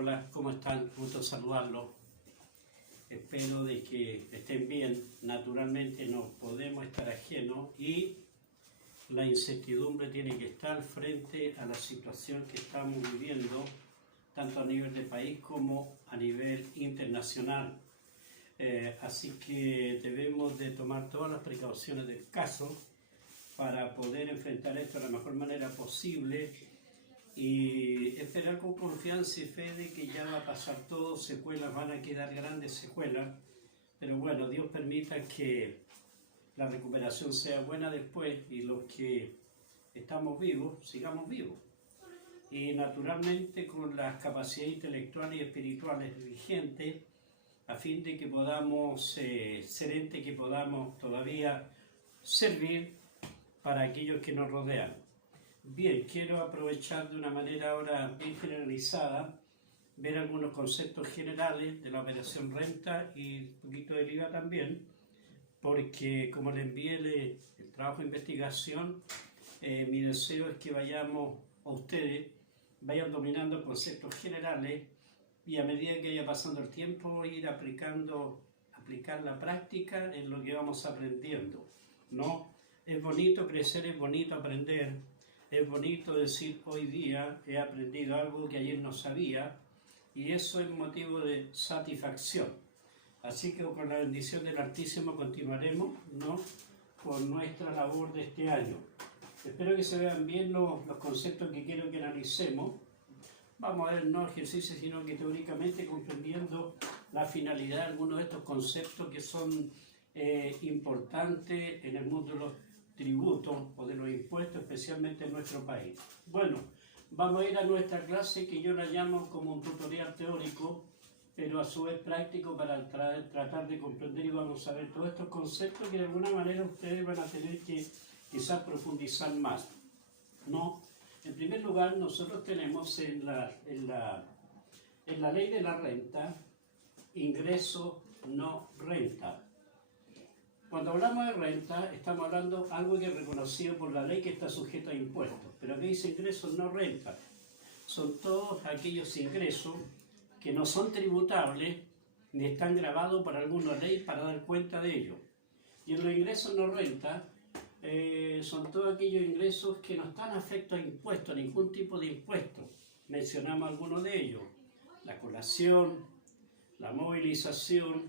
Hola, ¿cómo están? Gusto saludarlos. Espero de que estén bien. Naturalmente no podemos estar ajenos y la incertidumbre tiene que estar frente a la situación que estamos viviendo, tanto a nivel de país como a nivel internacional. Así que debemos de tomar todas las precauciones del caso para poder enfrentar esto de la mejor manera posible y esperar con confianza y fe de que ya va a pasar todo. Secuelas van a quedar, grandes secuelas, pero bueno, Dios permita que la recuperación sea buena después y los que estamos vivos, sigamos vivos. Y naturalmente con las capacidades intelectuales y espirituales vigentes, a fin de que podamos ser entes que podamos todavía servir para aquellos que nos rodean. Bien, quiero aprovechar de una manera ahora bien generalizada, ver algunos conceptos generales de la operación renta y un poquito del IVA también, porque como le envié el trabajo de investigación, mi deseo es que vayamos, a ustedes, vayan dominando conceptos generales y a medida que vaya pasando el tiempo ir aplicar la práctica en lo que vamos aprendiendo, ¿no? Es bonito crecer, es bonito aprender, es bonito decir hoy día he aprendido algo que ayer no sabía y eso es motivo de satisfacción. Así que con la bendición del Altísimo continuaremos, ¿no?, con nuestra labor de este año. Espero que se vean bien los conceptos que quiero que analicemos. Vamos a ver no ejercicios, sino que teóricamente comprendiendo la finalidad de algunos de estos conceptos que son importantes en el mundo de los tributos o de los impuestos, especialmente en nuestro país. Bueno, vamos a ir a nuestra clase que yo la llamo como un tutorial teórico, pero a su vez práctico para tratar de comprender y vamos a ver todos estos conceptos que de alguna manera ustedes van a tener que quizás profundizar más, ¿no? En primer lugar, nosotros tenemos en la ley de la renta, ingreso no renta. Cuando hablamos de renta, estamos hablando de algo que es reconocido por la ley que está sujeto a impuestos. Pero aquí dice ingresos no renta. Son todos aquellos ingresos que no son tributables ni están grabados por alguna ley para dar cuenta de ellos. Y en los ingresos no renta son todos aquellos ingresos que no están afectos a impuestos, ningún tipo de impuesto. Mencionamos algunos de ellos: la colación, la movilización,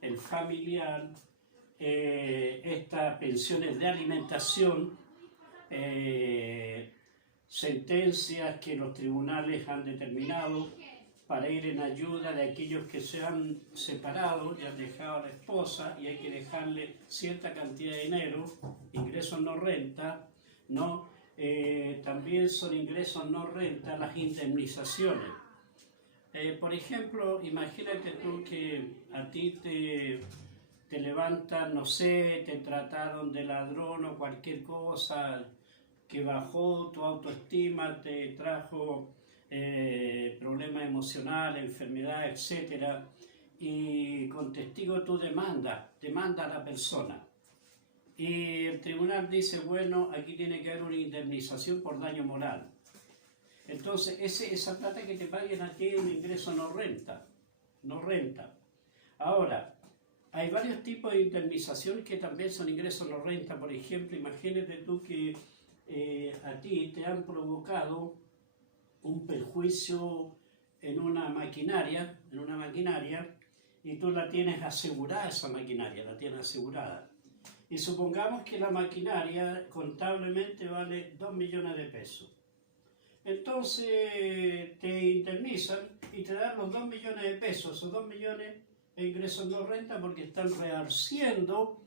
el familiar, estas pensiones de alimentación, sentencias que los tribunales han determinado para ir en ayuda de aquellos que se han separado y han dejado a la esposa y hay que dejarle cierta cantidad de dinero, ingresos no renta, ¿no? También son ingresos no renta las indemnizaciones. Por ejemplo, imagínate tú que a ti te levantan, no sé, te trataron de ladrón o cualquier cosa que bajó tu autoestima, te trajo problemas emocionales, enfermedades, etc. Y con testigo tú demanda a la persona. Y el tribunal dice, bueno, aquí tiene que haber una indemnización por daño moral. Entonces, esa plata que te paguen a ti es un ingreso no renta. No renta. Ahora, hay varios tipos de indemnización que también son ingresos no renta. Por ejemplo, imagínate tú que a ti te han provocado un perjuicio en una maquinaria, y tú la tienes asegurada, esa maquinaria, la tienes asegurada. Y supongamos que la maquinaria contablemente vale 2 millones de pesos. Entonces te indemnizan y te dan los 2 millones de pesos. Esos 2 millones de ingresos no renta porque están resarciendo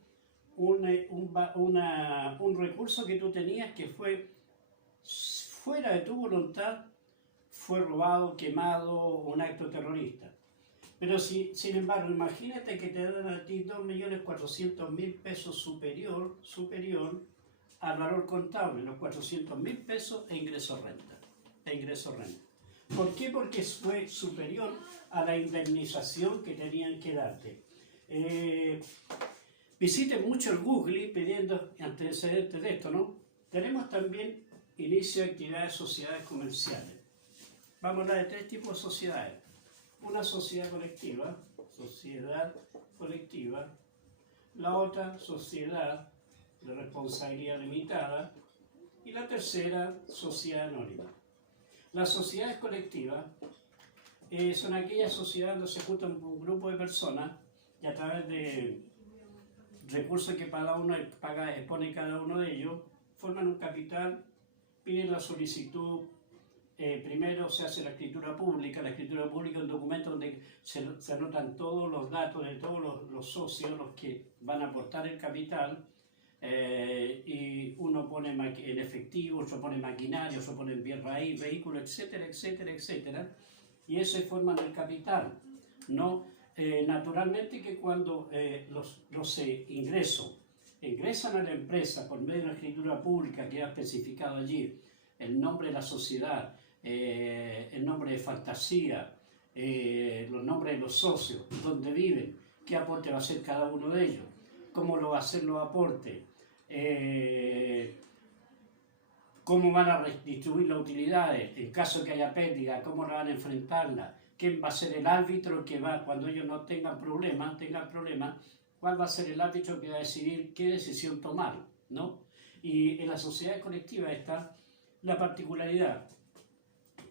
un recurso que tú tenías que fue fuera de tu voluntad, fue robado, quemado, un acto terrorista. Pero sin embargo, imagínate que te dan a ti 2.400.000 pesos superior al valor contable, los 400.000 pesos e ingreso renta. ¿Por qué? Porque fue superior a la indemnización que tenían que darte. Visite mucho el Google pidiendo antecedentes de esto, ¿no? Tenemos también inicio de actividades sociedades comerciales. vamos a hablar de tres tipos de sociedades. Una sociedad colectiva, la otra sociedad de responsabilidad limitada y la tercera sociedad anónima. Las sociedades colectivas son aquellas sociedades donde se juntan un grupo de personas y a través de recursos que cada uno expone cada uno de ellos, forman un capital, piden la solicitud. Primero se hace la escritura pública. La escritura pública es un documento donde se anotan todos los datos de todos los socios, los que van a aportar el capital, y uno pone en efectivo, otro pone maquinaria, otro pone bien raíz, vehículo, etcétera, etcétera, etcétera, y eso forman el capital, ¿no? Naturalmente que cuando los ingresan a la empresa por medio de una escritura pública que ha especificado allí el nombre de la sociedad, el nombre de fantasía, los nombres de los socios, dónde viven, qué aporte va a hacer cada uno de ellos, cómo lo va a hacer los aportes, cómo van a redistribuir las utilidades, en caso de que haya pérdida, cómo la van a enfrentarla, quién va a ser el árbitro que va, cuando ellos no tengan problemas, cuál va a ser el árbitro que va a decidir qué decisión tomar, ¿no? Y en la sociedad colectiva está la particularidad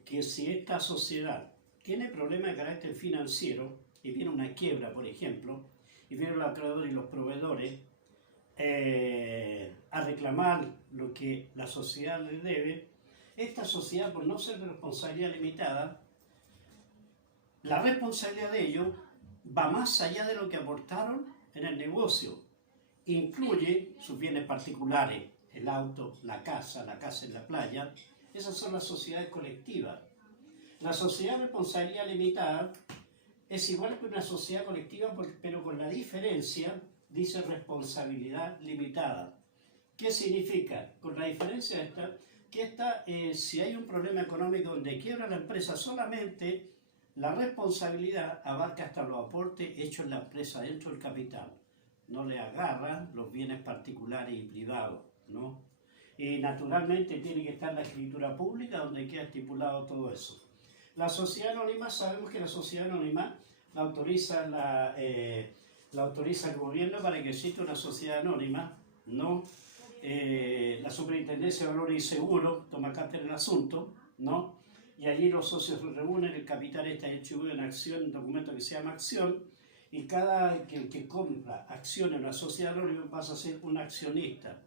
que si esta sociedad tiene problemas de carácter financiero y viene una quiebra, por ejemplo, y vienen los acreedores y los proveedores a reclamar lo que la sociedad les debe, esta sociedad, por no ser de responsabilidad limitada, la responsabilidad de ellos va más allá de lo que aportaron en el negocio. Incluye sus bienes particulares, el auto, la casa en la playa. Esas son las sociedades colectivas. La sociedad de responsabilidad limitada es igual que una sociedad colectiva, pero con la diferencia, dice responsabilidad limitada. ¿Qué significa? Con la diferencia que si hay un problema económico donde quiebra la empresa, solamente la responsabilidad abarca hasta los aportes hechos en la empresa dentro del capital. No le agarra los bienes particulares y privados, ¿no? Y naturalmente tiene que estar la escritura pública donde queda estipulado todo eso. La sociedad anónima, sabemos que la sociedad anónima la autoriza el gobierno para que exista una sociedad anónima, ¿no? La Superintendencia de Valores y Seguros toma carta en el asunto, ¿no? Y allí los socios se reúnen, el capital está distribuido en acción, un documento que se llama acción, y cada que compra acciones en una sociedad anónima pasa a ser un accionista.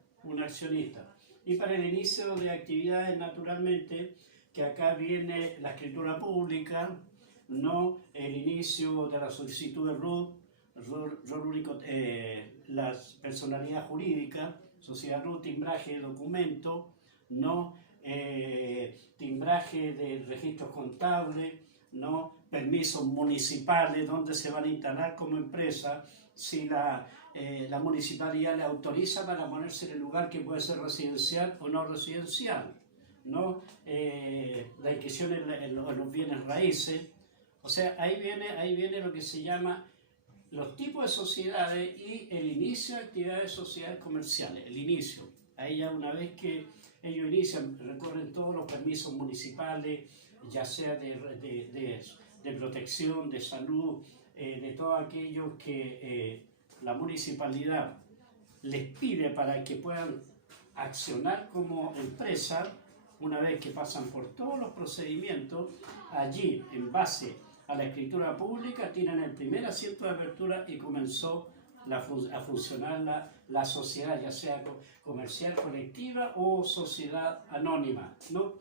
Y para el inicio de actividades, naturalmente, que acá viene la escritura pública, no el inicio de la solicitud de RUT, rol único, la personalidad jurídica, sociedad RUT, timbraje de documento, no timbraje de registros contables, no permisos municipales donde se van a instalar como empresa, si la municipalidad le autoriza para ponerse en el lugar que puede ser residencial o no residencial, ¿no? La inscripción en los bienes raíces. O sea, ahí viene lo que se llama los tipos de sociedades y el inicio de actividades de sociedades comerciales, el inicio. Ahí ya una vez que ellos inician, recorren todos los permisos municipales, ya sea de protección, de salud, de todo aquello que la municipalidad les pide para que puedan accionar como empresa. Una vez que pasan por todos los procedimientos, allí, en base a la escritura pública, tienen el primer asiento de apertura y comenzó a funcionar la sociedad, ya sea comercial colectiva o sociedad anónima, ¿no?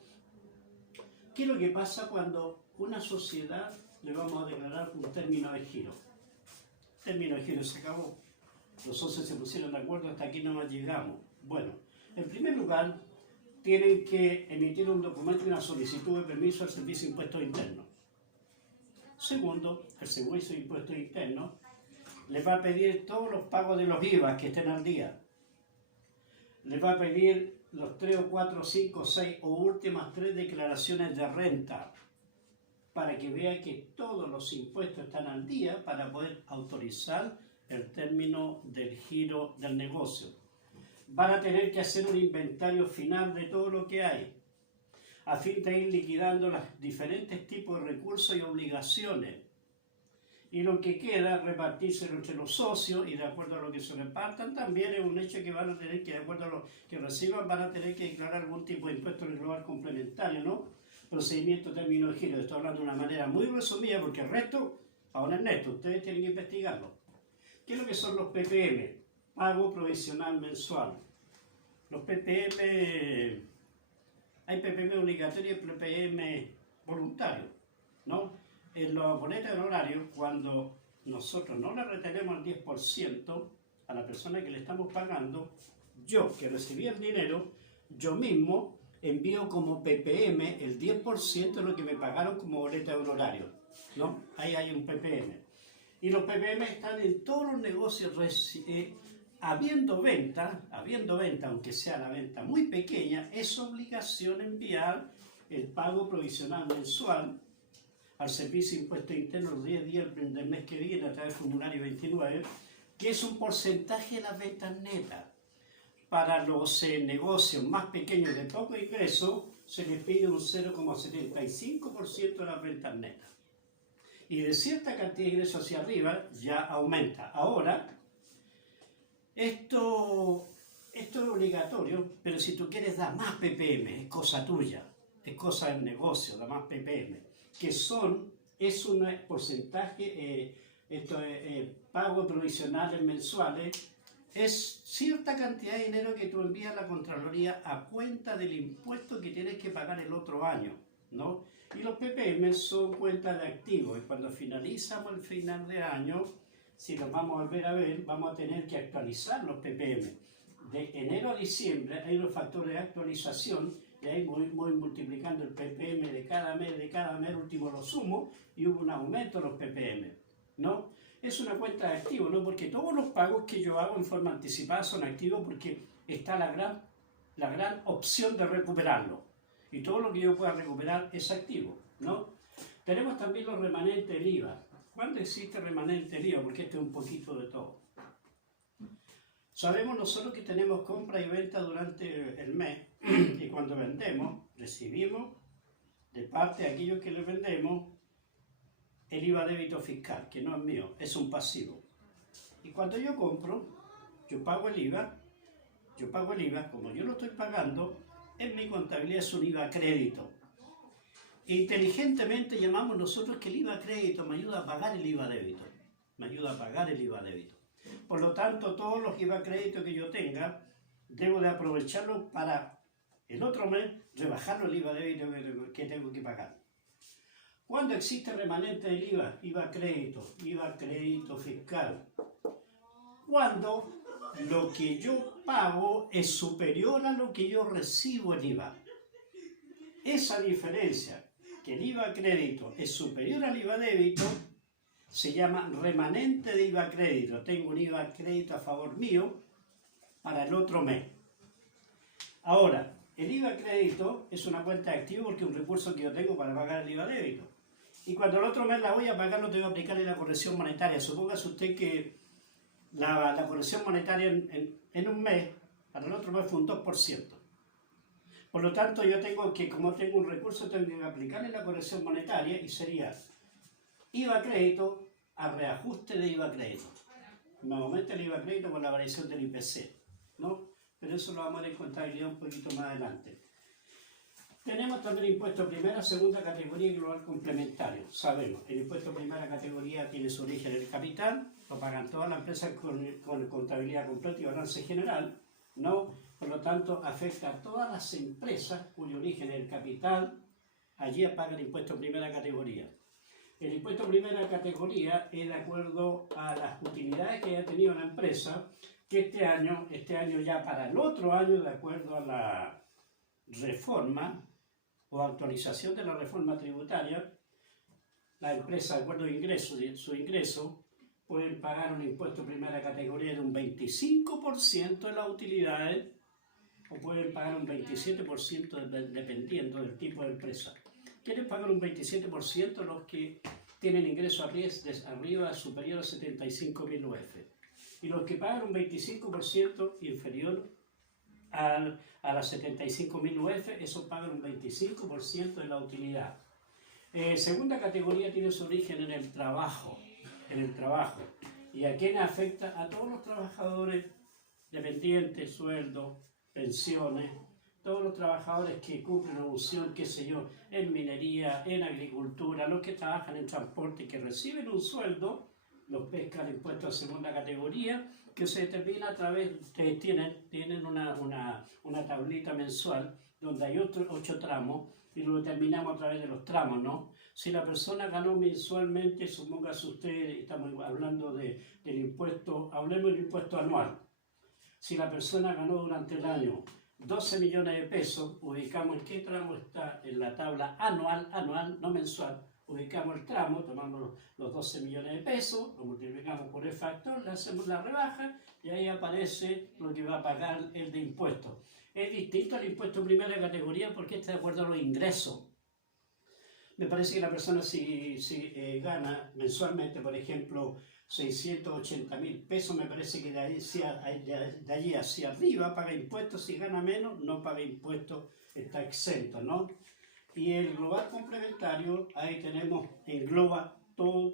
¿Qué es lo que pasa cuando una sociedad le vamos a declarar un término de giro? Término de giro, se acabó. Los socios se pusieron de acuerdo, hasta aquí nomás llegamos. Bueno, en primer lugar, tienen que emitir un documento y una solicitud de permiso al Servicio de Impuestos Internos. Segundo, el Servicio de Impuestos Internos les va a pedir todos los pagos de los IVA que estén al día. Les va a pedir los 3 o 4, 5, 6 o últimas 3 declaraciones de renta para que vea que todos los impuestos están al día para poder autorizar el término del giro del negocio. Van a tener que hacer un inventario final de todo lo que hay. a fin de ir liquidando los diferentes tipos de recursos y obligaciones. Y lo que queda, repartirse entre los socios, y de acuerdo a lo que se repartan, también es un hecho que van a tener que, de acuerdo a lo que reciban, van a tener que declarar algún tipo de impuesto en el global complementario, ¿no? Procedimiento, término de giro. Estoy hablando de una manera muy resumida, porque el resto, ahora Ernesto, ustedes tienen que investigarlo. ¿Qué es lo que son los PPM? Pago provisional mensual. Los PPM, hay PPM obligatorio y PPM voluntario, ¿no? En los boletos de honorario, cuando nosotros no le retenemos el 10% a la persona que le estamos pagando, yo que recibí el dinero, yo mismo envío como PPM el 10% de lo que me pagaron como boleta de honorario, ¿no? Ahí hay un PPM. Y los PPM están en todos los negocios, habiendo venta, aunque sea la venta muy pequeña, es obligación enviar el pago provisional mensual al Servicio de Impuestos Internos los 10 días del mes que viene a través del formulario 29, que es un porcentaje de las ventas netas. Para los negocios más pequeños de poco ingreso, se les pide un 0,75% de las ventas netas. Y de cierta cantidad de ingresos hacia arriba ya aumenta. Ahora, esto es obligatorio, pero si tú quieres dar más PPM, es cosa tuya, es cosa del negocio, dar más PPM, que es un porcentaje, pagos provisionales mensuales, es cierta cantidad de dinero que tú envías a la Contraloría a cuenta del impuesto que tienes que pagar el otro año, ¿no? Y los PPM son cuentas de activos, y cuando finalizamos el final de año, si los vamos a volver a ver, vamos a tener que actualizar los PPM. De enero a diciembre hay unos factores de actualización, y ahí voy multiplicando el PPM de cada mes, último lo sumo, y hubo un aumento en los PPM, ¿no? Es una cuenta de activos, ¿no? Porque todos los pagos que yo hago en forma anticipada son activos porque está la gran opción de recuperarlo. Y todo lo que yo pueda recuperar es activo, ¿no? Tenemos también los remanentes del IVA. ¿Cuándo existe remanente del IVA? Porque esto es un poquito de todo. Sabemos nosotros que tenemos compra y venta durante el mes, y cuando vendemos, recibimos de parte de aquellos que les vendemos el IVA débito fiscal, que no es mío, es un pasivo. Y cuando yo compro, yo pago el IVA, como yo lo estoy pagando, en mi contabilidad es un IVA crédito. Inteligentemente llamamos nosotros que el IVA crédito me ayuda a pagar el IVA débito. Por lo tanto, todos los IVA créditos que yo tenga, debo de aprovecharlos para el otro mes rebajarlo el IVA débito que tengo que pagar. ¿Cuándo existe remanente del IVA? IVA crédito fiscal. Cuando lo que yo pago es superior a lo que yo recibo en IVA. Esa diferencia, que el IVA crédito es superior al IVA débito, se llama remanente de IVA crédito. Tengo un IVA crédito a favor mío para el otro mes. Ahora, el IVA crédito es una cuenta de activo porque es un recurso que yo tengo para pagar el IVA débito. Y cuando el otro mes la voy a pagar, no tengo que aplicarle la corrección monetaria. Supóngase usted que la corrección monetaria en un mes, para el otro mes fue un 2%. Por lo tanto, yo tengo que, como tengo un recurso, tengo que aplicarle la corrección monetaria y sería IVA crédito a reajuste de IVA crédito. Me aumenta el IVA crédito con la variación del IPC, ¿no? Pero eso lo vamos a ver en contabilidad un poquito más adelante. Tenemos también el impuesto primera, segunda categoría y global complementario. Sabemos, el impuesto primera categoría tiene su origen en el capital, lo pagan todas las empresas con contabilidad completa y balance general, ¿no? Por lo tanto, afecta a todas las empresas cuyo origen es el capital, allí pagan el impuesto primera categoría. El impuesto primera categoría es de acuerdo a las utilidades que haya tenido la empresa, que este año ya para el otro año, de acuerdo a la reforma o actualización de la reforma tributaria, la empresa, de acuerdo a su ingreso, pueden pagar un impuesto primera categoría de un 25% de las utilidades o pueden pagar un 27% dependiendo del tipo de empresa. Quieren pagar un 27% los que tienen ingresos arriba superior a 75.000 UF. Y los que pagan un 25% inferior a las 75.000 UF, eso paga un 25% de la utilidad. Segunda categoría tiene su origen en el trabajo. ¿Y a quién afecta? A todos los trabajadores dependientes, sueldos, pensiones, todos los trabajadores que cumplen una función, qué sé yo, en minería, en agricultura, los que trabajan en transporte, que reciben un sueldo, los pescan impuestos de segunda categoría, que se determina a través, ustedes tienen una tablita mensual donde hay 8 tramos y lo determinamos a través de los tramos, ¿no? Si la persona ganó mensualmente, supóngase usted, estamos hablando del impuesto, hablemos del impuesto anual. Si la persona ganó durante el año 12 millones de pesos, ubicamos en qué tramo está en la tabla anual, no mensual. Ubicamos el tramo, tomamos los 12 millones de pesos, lo multiplicamos por el factor, le hacemos la rebaja y ahí aparece lo que va a pagar el de impuestos. Es distinto al impuesto de primera categoría porque está de acuerdo a los ingresos. Me parece que la persona si gana mensualmente, por ejemplo, 680.000 pesos, me parece que de allí hacia arriba paga impuestos, si gana menos no paga impuestos, está exento, ¿no? Y el global complementario, ahí engloba todos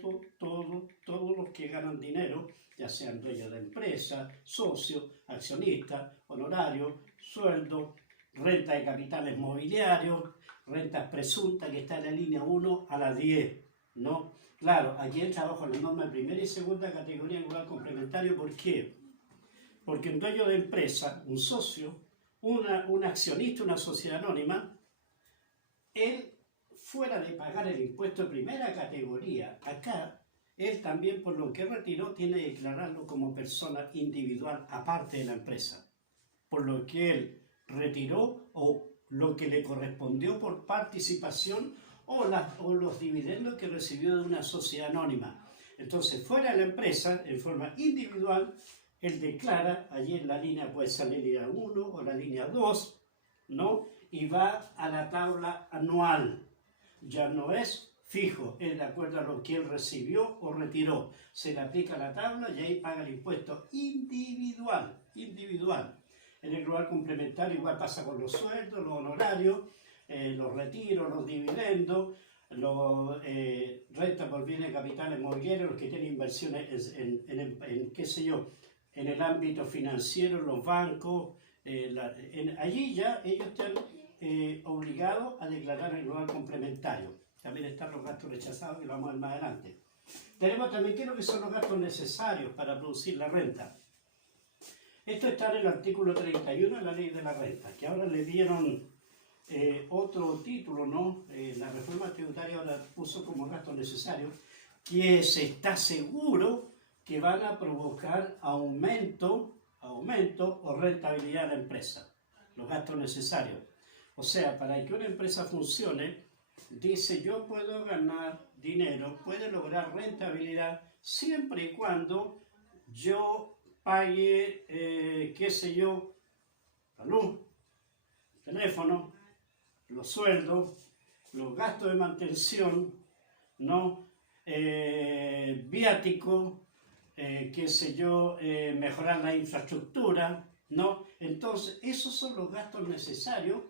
los que ganan dinero, ya sean dueños de empresa, socios, accionistas, honorarios, sueldo, renta de capitales mobiliarios, rentas presuntas, que está en la línea 1 a la 10, ¿no? Claro, aquí entra bajo la norma de primera y segunda categoría en global complementario. ¿Por qué? Porque un dueño de empresa, un socio, un accionista, una sociedad anónima, él, fuera de pagar el impuesto de primera categoría, acá, él también, por lo que retiró, tiene que declararlo como persona individual, aparte de la empresa. Por lo que él retiró o lo que le correspondió por participación o los dividendos que recibió de una sociedad anónima. Entonces, fuera de la empresa, en forma individual, él declara, allí en la línea puede ser la línea 1 o la línea 2, ¿no? Y va a la tabla anual. Ya no es fijo, es de acuerdo a lo que él recibió o retiró. Se le aplica la tabla y ahí paga el impuesto individual. En el global complementario igual pasa con los sueldos, los honorarios, los retiros, los dividendos, renta por bienes capitales mobiliarios, los que tienen inversiones en qué sé yo, en el ámbito financiero, los bancos, allí ya ellos están obligados a declarar el global complementario. También están los gastos rechazados, que lo vamos a ver más adelante. Tenemos también qué es lo que son los gastos necesarios para producir la renta. Esto está en el artículo 31 de la ley de la renta, que ahora le dieron otro título, ¿no? La reforma tributaria ahora puso como gastos necesarios, que se está seguro que van a provocar aumento o rentabilidad de la empresa, los gastos necesarios. O sea, para que una empresa funcione, dice, yo puedo ganar dinero, puedo lograr rentabilidad siempre y cuando yo pague, qué sé yo, la luz, el teléfono, los sueldos, los gastos de mantención, ¿no? Viático, qué sé yo, mejorar la infraestructura, ¿no? Entonces, esos son los gastos necesarios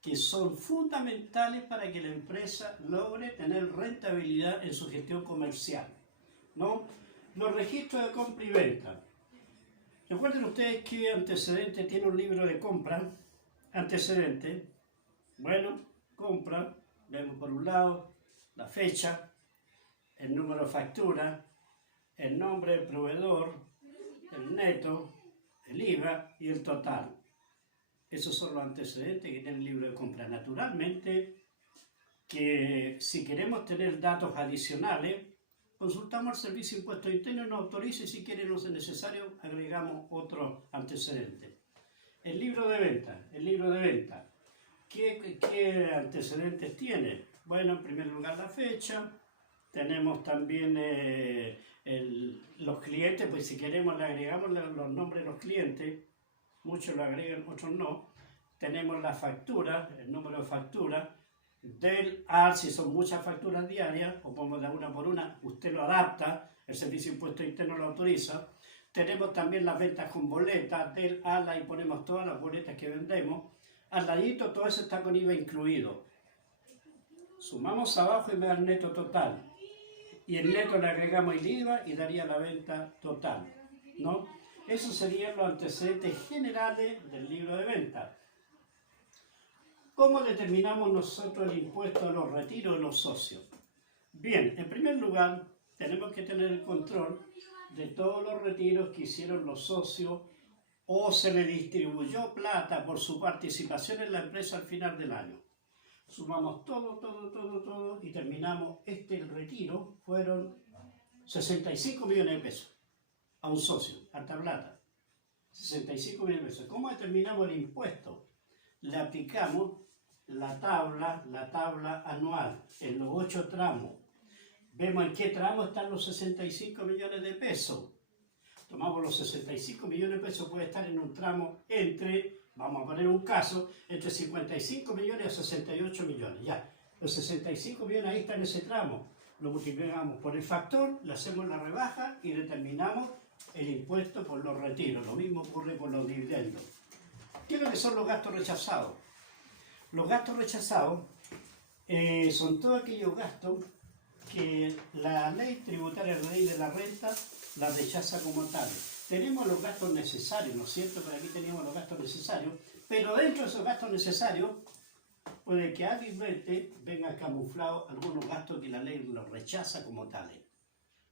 que son fundamentales para que la empresa logre tener rentabilidad en su gestión comercial, ¿no? Los registros de compra y venta. Recuerden ustedes que antecedente tiene un libro de compra, antecedente, bueno, compra, vemos por un lado la fecha, el número de factura, el nombre del proveedor, el neto, el IVA y el total. Esos son los antecedentes que tiene el libro de compra. Naturalmente, que si queremos tener datos adicionales, consultamos al Servicio de Impuestos Internos y nos autoriza, y si quiere, no es necesario, agregamos otro antecedente. El libro de venta. ¿Qué antecedentes tiene? Bueno, en primer lugar la fecha, tenemos también los clientes, pues si queremos le agregamos los nombres de los clientes, muchos lo agregan, otros no. Tenemos la factura, el número de factura, del AR, si son muchas facturas diarias, o ponemos de una por una, usted lo adapta, el Servicio de Impuestos Internos lo autoriza. Tenemos también las ventas con boletas del ALA y ponemos todas las boletas que vendemos. Al ladito todo eso está con IVA incluido. Sumamos abajo y me da el neto total. Y el neto le agregamos el IVA y daría la venta total, ¿no? Esos serían los antecedentes generales del libro de ventas. ¿Cómo determinamos nosotros el impuesto a los retiros de los socios? Bien, en primer lugar, tenemos que tener el control de todos los retiros que hicieron los socios o se le distribuyó plata por su participación en la empresa al final del año. Sumamos todo y terminamos el retiro, fueron 65 millones de pesos a un socio, alta plata. 65 millones de pesos. ¿Cómo determinamos el impuesto? Le aplicamos la tabla anual en los 8 tramos. Vemos en qué tramo están los 65 millones de pesos. Tomamos los 65 millones de pesos, puede estar en un tramo entre, vamos a poner un caso, entre 55 millones a 68 millones. Ya, los 65 millones ahí están en ese tramo. Lo multiplicamos por el factor, le hacemos la rebaja y determinamos el impuesto por los retiros. Lo mismo ocurre con los dividendos. ¿Qué es lo que son los gastos rechazados? Los gastos rechazados son todos aquellos gastos que la ley tributaria, la ley de la renta, la rechaza como tal. Tenemos los gastos necesarios, ¿no es cierto? Por aquí teníamos los gastos necesarios, pero dentro de esos gastos necesarios puede que hábilmente vengan camuflados algunos gastos que la ley los rechaza como tales.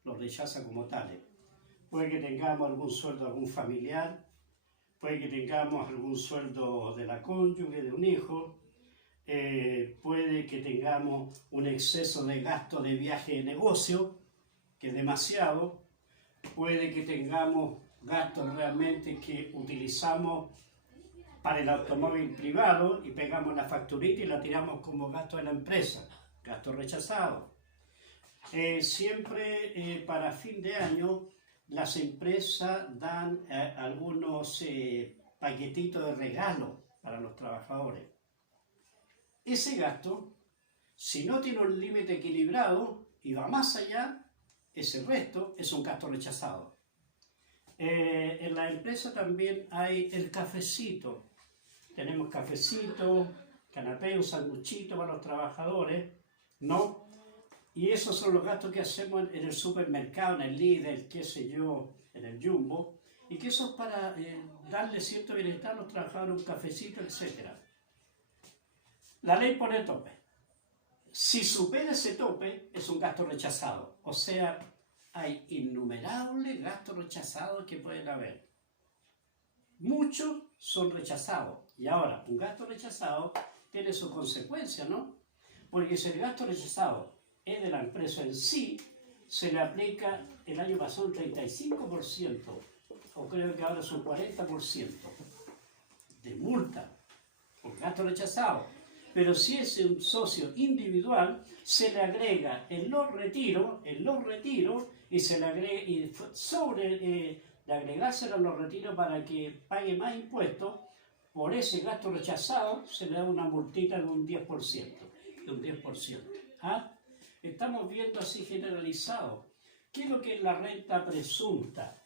Los rechaza como tales. Puede que tengamos algún sueldo de algún familiar, puede que tengamos algún sueldo de la cónyuge, de un hijo, puede que tengamos un exceso de gasto de viaje de negocio, que es demasiado, puede que tengamos gastos realmente que utilizamos para el automóvil privado y pegamos la facturita y la tiramos como gasto de la empresa, gasto rechazado. Siempre para fin de año las empresas dan algunos paquetitos de regalo para los trabajadores. Ese gasto, si no tiene un límite equilibrado y va más allá, ese resto es un gasto rechazado. En la empresa también hay el cafecito. Tenemos cafecito, canapé, un sanguchito para los trabajadores, ¿no? Y esos son los gastos que hacemos en el supermercado, en el Lidl, qué sé yo, en el Jumbo, y que eso es para darle cierto bienestar a los trabajadores, un cafecito, etc. La ley pone tope. Si supera ese tope, es un gasto rechazado. O sea, hay innumerables gastos rechazados que pueden haber. Muchos son rechazados. Y ahora, un gasto rechazado tiene su consecuencia, ¿no? Porque si el gasto rechazado es de la empresa en sí, se le aplica el año pasado un 35%, o creo que ahora es un 40% de multa por gasto rechazado. Pero si es un socio individual, se le agrega en los retiros, y se le agrega, y de agregárselo a los retiros para que pague más impuestos, por ese gasto rechazado se le da una multita de un 10%. ¿Ah? Estamos viendo así generalizado. ¿Qué es lo que es la renta presunta?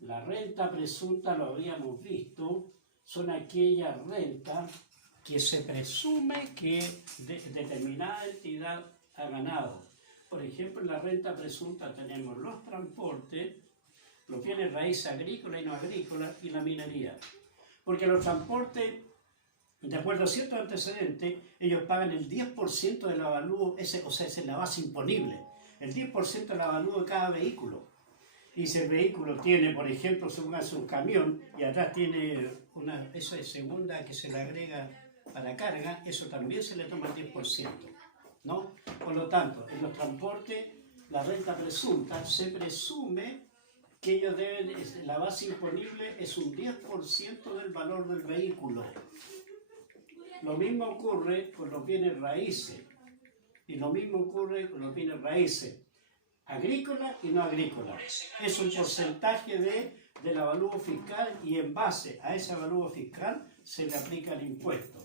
La renta presunta, lo habíamos visto, son aquellas rentas que se presume que determinada entidad ha ganado. Por ejemplo, en la renta presunta tenemos los transportes, los bienes raíces agrícolas y no agrícolas y la minería. Porque los transportes, de acuerdo a ciertos antecedentes, ellos pagan el 10% del avalúo, o sea, es la base imponible, el 10% del avalúo de cada vehículo. Y si el vehículo tiene, por ejemplo, según hace un camión y atrás tiene eso de segunda que se le agrega para carga, eso también se le toma el 10%, ¿no? Por lo tanto, en los transportes, la renta presunta se presume que ellos deben, la base imponible es un 10% del valor del vehículo. Lo mismo ocurre con los bienes raíces, y lo mismo ocurre con los bienes raíces, agrícolas y no agrícolas. Es un porcentaje del avalúo fiscal y en base a ese avalúo fiscal se le aplica el impuesto.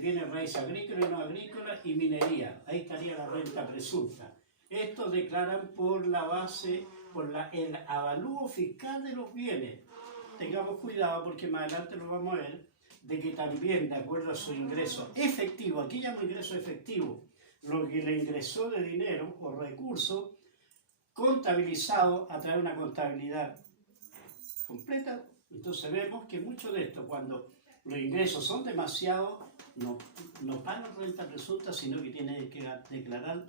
Bienes raíces agrícolas y no agrícolas y minería. Ahí estaría la renta presunta. Estos declaran por la base, el avalúo fiscal de los bienes. Tengamos cuidado porque más adelante lo vamos a ver, de que también, de acuerdo a su ingreso efectivo, aquí llamo ingreso efectivo, lo que le ingresó de dinero o recursos, contabilizado a través de una contabilidad completa. Entonces vemos que mucho de esto, cuando los ingresos son demasiados, no pagan renta presunta, sino que tienen que declarar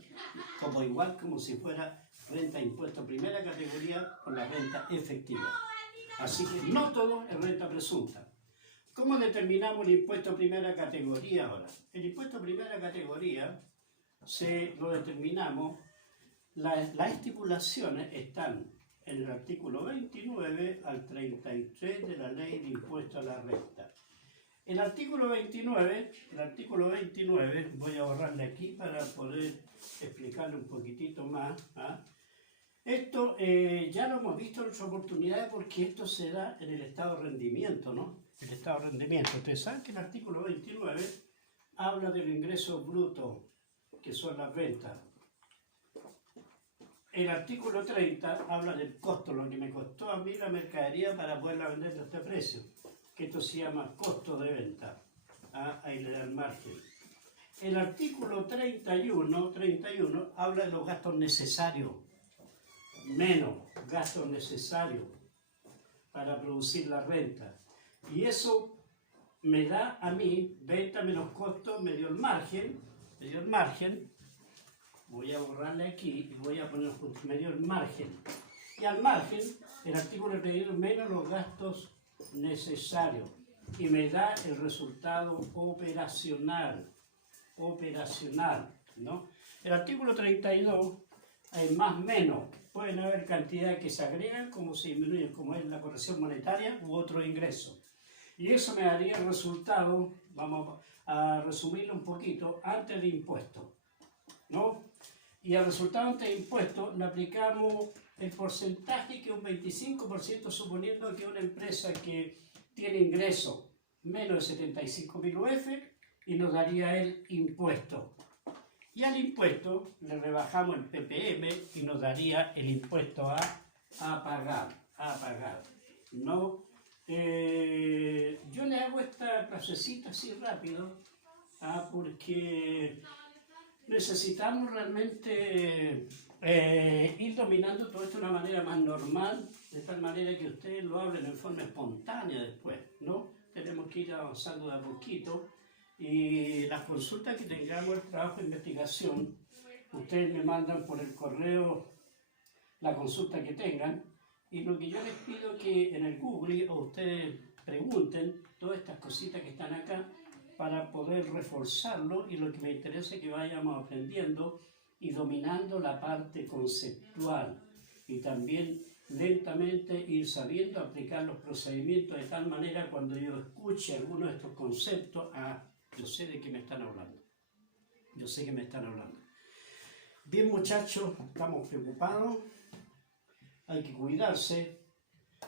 como igual como si fuera renta impuesto primera categoría con la renta efectiva. Así que no todo es renta presunta. ¿Cómo determinamos el impuesto primera categoría ahora? El impuesto primera categoría lo determinamos, las estipulaciones están en el artículo 29 al 33 de la Ley de Impuesto a la Renta. El artículo 29, voy a borrarle aquí para poder explicarle un poquitito más. Esto ya lo hemos visto en otras oportunidades porque esto se da en el estado de rendimiento, ¿no? El estado de rendimiento. Ustedes saben que el artículo 29 habla del ingreso bruto, que son las ventas. El artículo 30 habla del costo, lo que me costó a mí la mercadería para poderla vender a este precio, que esto se llama costo de venta. Ahí le da el margen. El artículo 31 habla de los gastos necesarios, menos gastos necesarios para producir la renta. Y eso me da a mí, venta menos costo, me dio el margen. Voy a borrarle aquí y voy a poner medio el margen. Y al margen, el artículo 31 menos los gastos necesarios. Y me da el resultado operacional, ¿no? El artículo 32 hay más menos. Pueden haber cantidades que se agregan como se disminuyen, como es la corrección monetaria u otro ingreso. Y eso me daría el resultado, vamos a resumirlo un poquito, antes de impuestos, ¿no? Y al resultado antes de impuestos le aplicamos el porcentaje, que es un 25%, suponiendo que una empresa que tiene ingresos menos de 75.000 UF y nos daría el impuesto. Y al impuesto le rebajamos el ppm y nos daría el impuesto a pagar. ¿No? Yo le hago esta clasecita así rápido porque necesitamos realmente ir dominando todo esto de una manera más normal, de tal manera que ustedes lo hablen en forma espontánea después, ¿no? Tenemos que ir avanzando de a poquito y las consultas que tengamos, el trabajo de investigación, ustedes me mandan por el correo la consulta que tengan y lo que yo les pido que en el Google o ustedes pregunten todas estas cositas que están acá para poder reforzarlo, y lo que me interesa es que vayamos aprendiendo y dominando la parte conceptual y también lentamente ir sabiendo aplicar los procedimientos de tal manera cuando yo escuche alguno de estos conceptos, yo sé de qué me están hablando. Bien, muchachos, estamos preocupados, hay que cuidarse,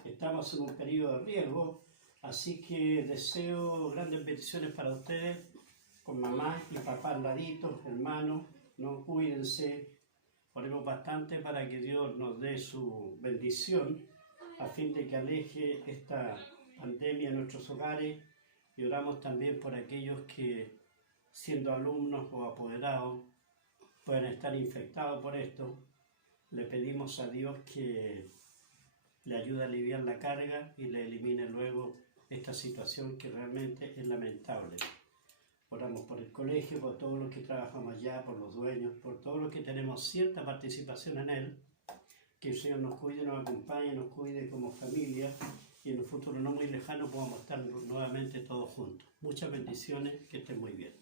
estamos en un periodo de riesgo, así que deseo grandes bendiciones para ustedes, con mamá y papá al ladito, hermanos, no, cuídense, oremos bastante para que Dios nos dé su bendición, a fin de que aleje esta pandemia en nuestros hogares, y oramos también por aquellos que, siendo alumnos o apoderados, pueden estar infectados por esto. Le pedimos a Dios que le ayude a aliviar la carga y le elimine luego esta situación que realmente es lamentable. Oramos por el colegio, por todos los que trabajamos allá, por los dueños, por todos los que tenemos cierta participación en él. Que el Señor nos cuide, nos acompañe, nos cuide como familia y en un futuro no muy lejano podamos estar nuevamente todos juntos. Muchas bendiciones, que estén muy bien.